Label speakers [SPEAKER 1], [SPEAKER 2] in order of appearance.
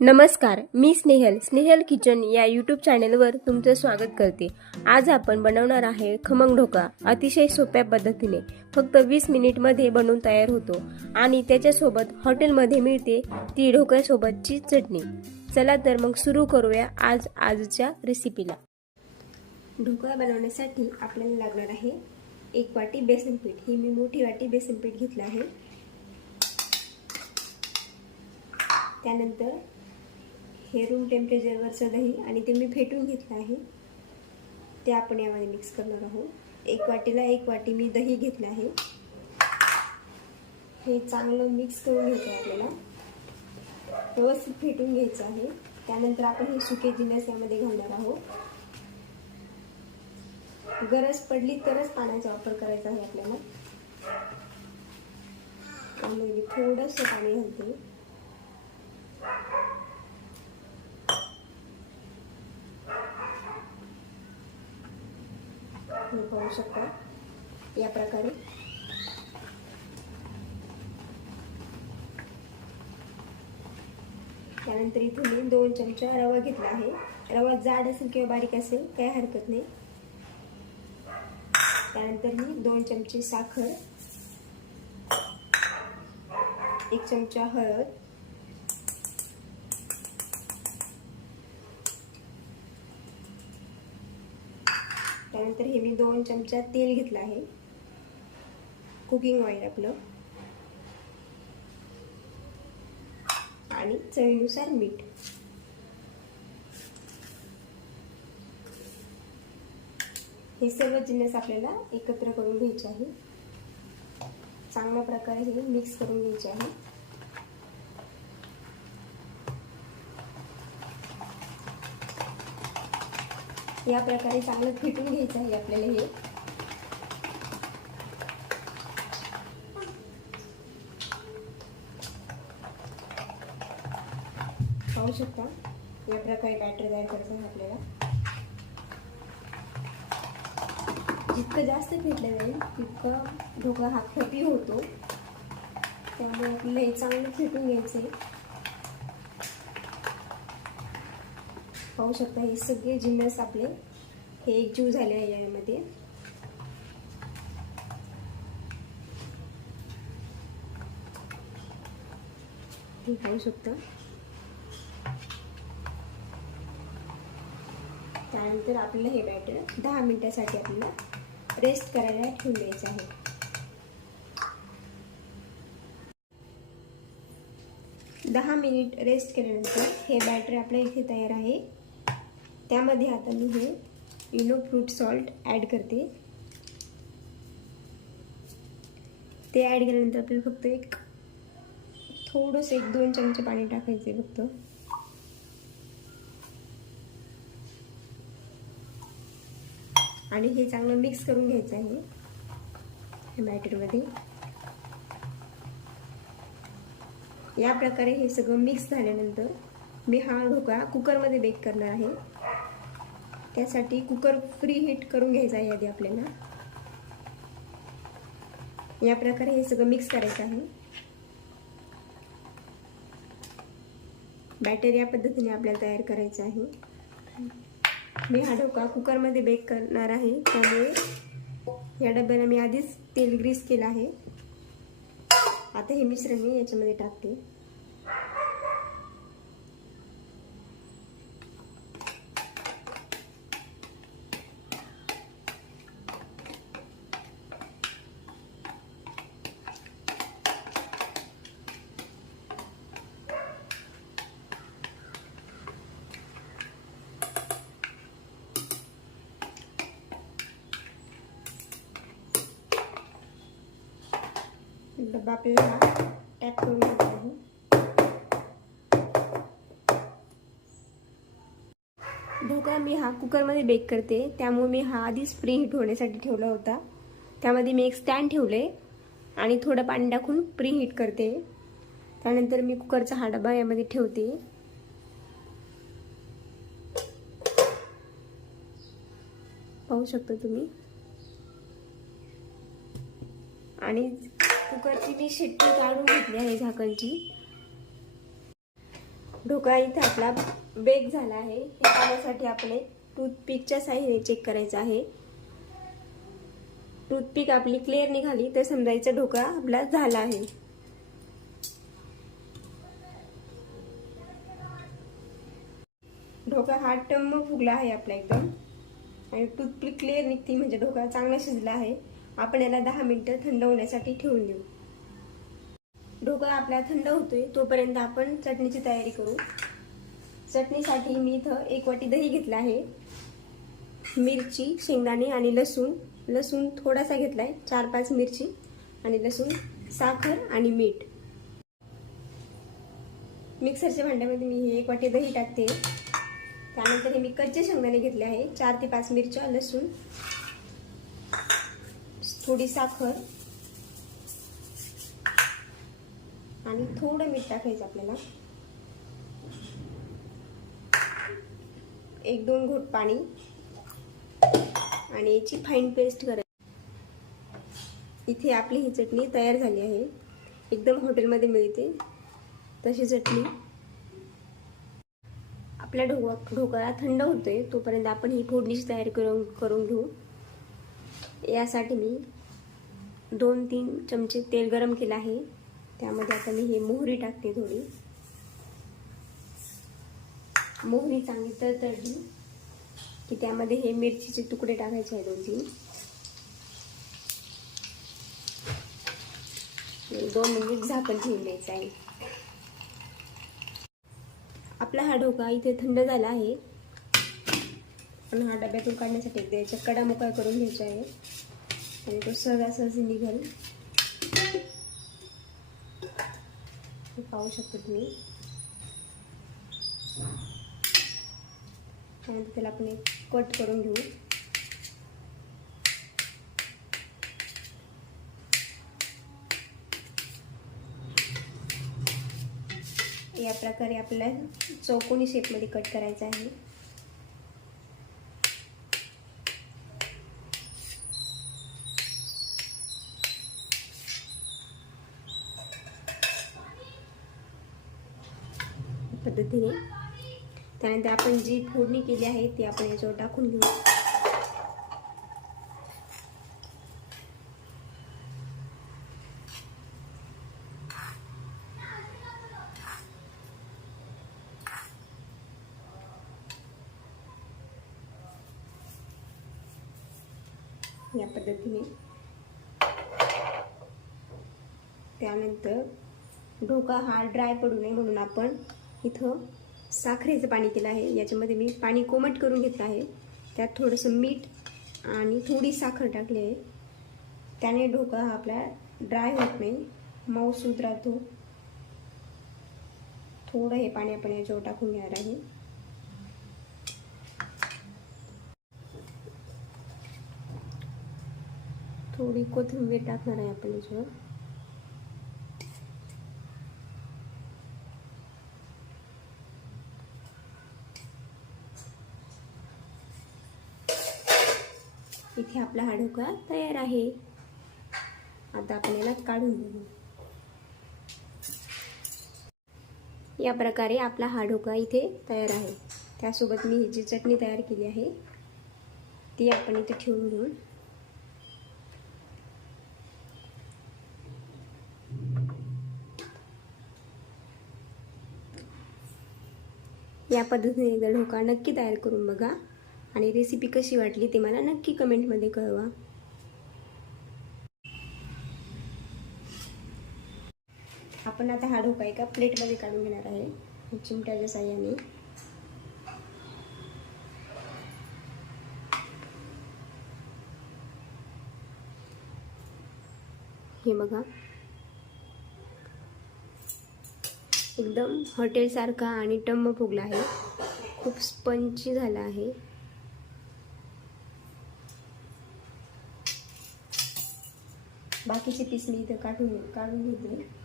[SPEAKER 1] नमस्कार मी स्नेहल स्नेहल किचन या यूट्यूब चॅनेलवर तुमचं स्वागत करते. आज आपण बनवणार आहे खमंग ढोकळा अतिशय सोप्या पद्धतीने फक्त वीस मिनिटमध्ये बनवून तयार होतो आणि त्याच्यासोबत हॉटेलमध्ये मिळते ती ढोकळ्यासोबतची चटणी. चला तर मग सुरू करूया आज आजच्या रेसिपीला ढोकळा बनवण्यासाठी आपल्याला लागणार आहे एक वाटी बेसन पीठ. ही मी मोठी वाटी बेसन पीठ घेतलं आहे. त्यानंतर हे रूम टेम्परेचरवरचं दही आणि ते मी फेटून घेतलं आहे. ते आपण यामध्ये मिक्स करणार आहोत. एक वाटीला एक वाटी मी दही घेतलं आहे. हे चांगलं मिक्स करून घ्यायचं आहे आपल्याला. व्यवस्थित फेटून घ्यायचं आहे. त्यानंतर आपण हे सुके जिन्नस यामध्ये घालणार आहोत. गरज पडली तरच पाण्याचा वापर करायचा आहे आपल्याला. त्यामुळे थोडंसं पाणी घालते. करू शकता. या प्रकारे. त्यानंतर इथे मी दोन चमचा रवा घेतला आहे. रवा जाड असेल किंवा बारीक असेल काही हरकत नाही. त्यानंतर मी दोन चमचे साखर एक चमचा हळद त्यानंतर हे मी दोन चमचा तेल घेतलं आहे. कुकिंग ऑइल आपलं. आणि चवीनुसार मीठ. हे सर्व जिन्नस आपल्याला एकत्र करून घ्यायचे आहे. चांगल्या प्रकारे हे मिक्स करून घ्यायचे आहे. या प्रकारे चांगलं फिटून घ्यायचं आहे आपल्याला हे. पाहू शकता या प्रकारे बॅटर तयार करायचं आहे आपल्याला. जितकं जास्त फिटलं जाईल तितकं ढोकळा हा खपी होतो. त्यामुळे आपल्याला हे चांगलं फिटून घ्यायचं आहे पाहू शकता हे सगळे जिन्नस आपले हे एकजीव झाले आहे यामध्ये. हे पाहू शकता. त्यानंतर आपल्याला हे बॅटर दहा मिनिटासाठी आपल्याला रेस्ट करायला ठेवून द्यायचं आहे. दहा मिनिट रेस्ट केल्यानंतर हे बॅटर आपल्या इथे तयार आहे. त्यामध्ये आता मी हे इनो फ्रूट सॉल्ट ॲड करते. ते ॲड केल्यानंतर आपल्याला फक्त एक थोडंसं एक दोन चमचे पाणी टाकायचे फक्त. आणि हे चांगलं मिक्स करून घ्यायचं आहे. हे बॅटरमध्ये या प्रकारे हे सगळं मिक्स झाल्यानंतर मी हा ढोकळा कुकरमध्ये बेक करणार आहे. त्यासाठी कुकर फ्री हीट करून घ्यायचा आहे आधी आपल्याला. या प्रकारे हे सगळं मिक्स करायचं आहे. बॅटर या पद्धतीने आपल्याला तयार करायचं आहे. मी हा ढोका कुकरमध्ये बेक करणार आहे. त्यामुळे या डब्याला मी आधीच तेल ग्रीस केलं आहे. आता हे मिश्रण मी याच्यामध्ये टाकते. डब्बा आपल्याला टॅप करून घ्यायचा आहे ढोकळा मी हा कुकरमध्ये बेक करते. त्यामुळे मी हा आधीच फ्री हीट होण्यासाठी ठेवला होता. त्यामध्ये मी एक स्टँड ठेवले आणि थोडं पाणी टाकून प्री हीट करते. त्यानंतर मी कुकरचा हा डबा यामध्ये ठेवते. पाहू शकता तुम्ही? आणि कुकरची मी शिट्टी काढून घेतली आहे झाकणची. ढोकळा इथे आपला बेक झाला आहे. हे पाण्यासाठी आपले टूथपिकच्या साह्याने चेक करायचं आहे. टूथपिक आपली क्लिअर निघाली तर समजायचा ढोकळा आपला झाला आहे. ढोका हा टम्म फुगला आहे आपला एकदम आणि टूथपिक क्लिअर निघते म्हणजे ढोका चांगला शिजला आहे. आपण याला दहा मिनिटं थंड होण्यासाठी ठेवून देऊ. ढोकळा आपला थंड होतोय तोपर्यंत आपण चटणीची तयारी करू. चटणीसाठी मी इथं एक वाटी दही घेतला आहे. मिरची शेंगदाणे आणि लसूण. लसूण थोडासा घेतला आहे चार पाच मिरची आणि लसूण साखर आणि मीठ. मिक्सरच्या भांड्यामध्ये मी हे एक वाटी दही टाकते. त्यानंतर हे मी कच्चे शेंगदाणे घेतले आहे चार ते पाच मिरच्या लसूण. थोडी साखर. आणि थोडं मीठ टाकायचं आपल्याला. एक दोन घोट पाणी. आणि याची फाईन पेस्ट करायची. इथे आपली ही चटणी तयार झाली आहे. एकदम हॉटेलमध्ये मिळते. तशी चटणी. आपला ढोका ढोकळा थंड होतोय तोपर्यंत आपण ही फोडणीची तयारी करून करून घेऊ. यासाठी मी दोन तीन चमचे तेल गरम केलं आहे. त्यामध्ये आता मी हे मोहरी टाकते थोडी. मोहरी चांगली तर तळली की त्यामध्ये हे मिरचीचे तुकडे टाकायचे आहे दोन तीन दोन मिनिट झाकण ठेवून द्यायचं आहे. आपला हा ढोका इथे थंड झाला आहे. पण हा डब्यातून काढण्यासाठी एकदा याच्या कडा मोकळा करून घ्यायचा आहे. आणि तो सहजासहजी निघेल हे पाहू शकतो तुम्ही त्यानंतर त्याला आपण एक कट करून घेऊ या प्रकारे आपल्याला चौकोनी शेपमध्ये कट करायचं आहे पद्धतीने. त्यानंतर आपण जी फोडणी केली आहे ती आपण याच्यावर टाकून घेऊ. या पद्धतीने. त्यानंतर ढोका हा ड्राय पडू नये म्हणून आपण इथं साखरेचं पाणी केलं आहे. याच्यामध्ये मी पाणी कोमट करून घेतलं आहे. त्यात थोडंसं मीठ आणि थोडी साखर टाकली आहे. त्याने ढोकळा हा आपला ड्राय होत नाही. मऊसूद राहतो थोडं हे पाणी आपण याच्यावर टाकून घेणार आहे. थोडी कोथिंबीर टाकणार आहे आपण याच्यावर. इथे आपला हा ढोकळा तयार आहे. आता आपण याला काढून घेऊ. या प्रकारे आपला हा ढोकळा इथे तयार आहे. त्यासोबत मी ही जी चटणी तयार केली आहे. ती आपण इथे ठेवून घेऊन या पद्धतीने एकदा ढोकळा नक्की तयार करून बघा. आणि रेसिपी कशी वाटली ते मला नक्की कमेंटमध्ये कळवा. आपण आता हा ढोका एका प्लेटमध्ये काढून घेणार आहे. चिमट्याच्या साह्याने. हे बघा. एकदम हॉटेलसारखा आणि टम्म फुगला आहे. खूप स्पंची झाला आहे. बाकीचे पीस मी इथं काढून काढून घेते.